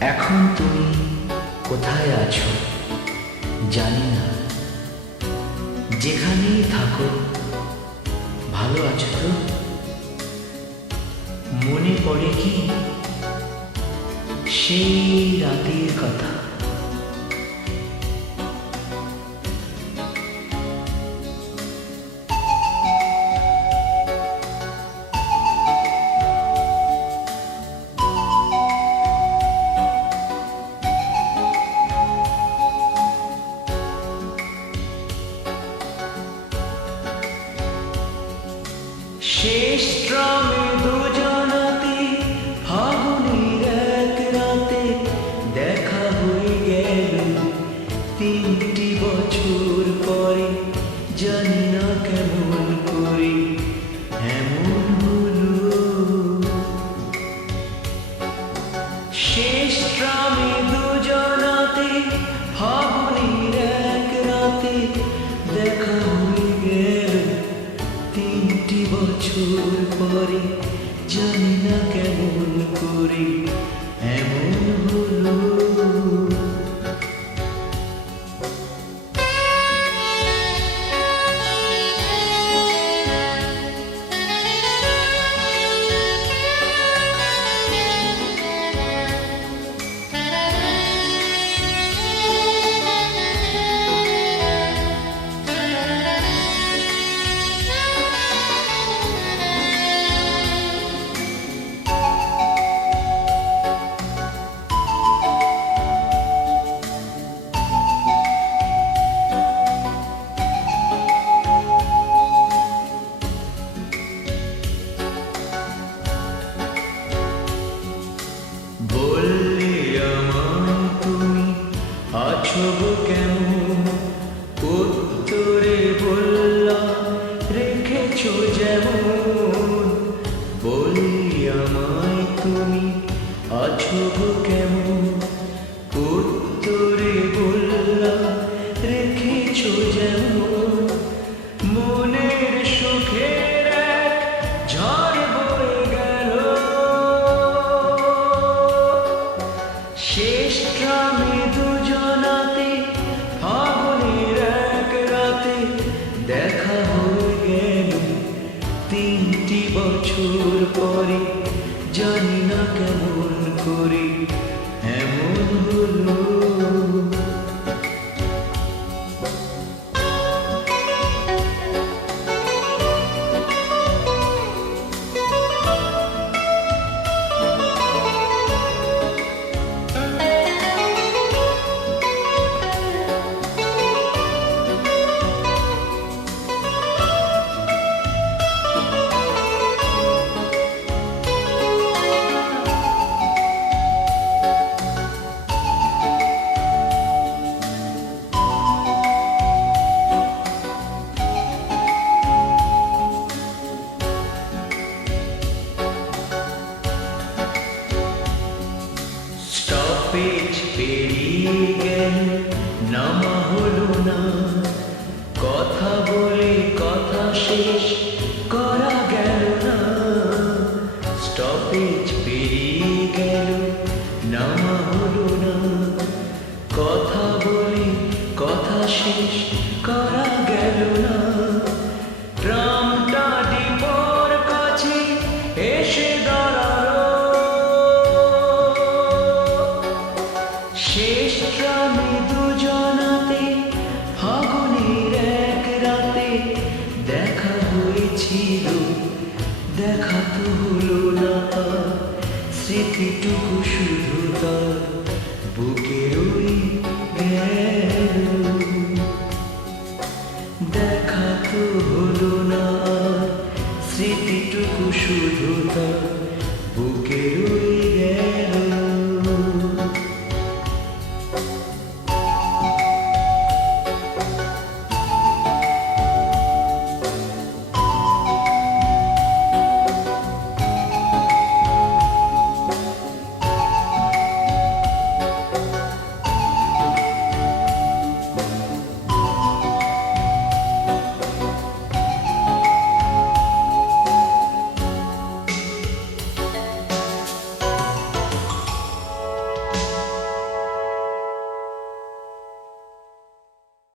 এখন তুমি কোথায় আছো জানি না। যেখানেই থাকো, ভালো আছো তো? মনে পড়ে কি? সেই রাতের কথা। শেষ ক্রমে দুজনাতে পরে জানি না গো কেমন? উত্তরে বললাম, রেখেছো যেমন। আমায় তুমি আছো কেমন? উত্তরে বললাম, রেখেছো যেমন। মনের বয়ে শেষ বছর পরে গেল নামা হলো না। কথা বলে কথা শেষ করা গেল না। স্টপেজ পেরিয়ে গেল, নামা হলো এইটুকু শুধু তার বুকে ওই দেখা তো হলো না স্মৃতিটুকু শুধু তার বুকে ওই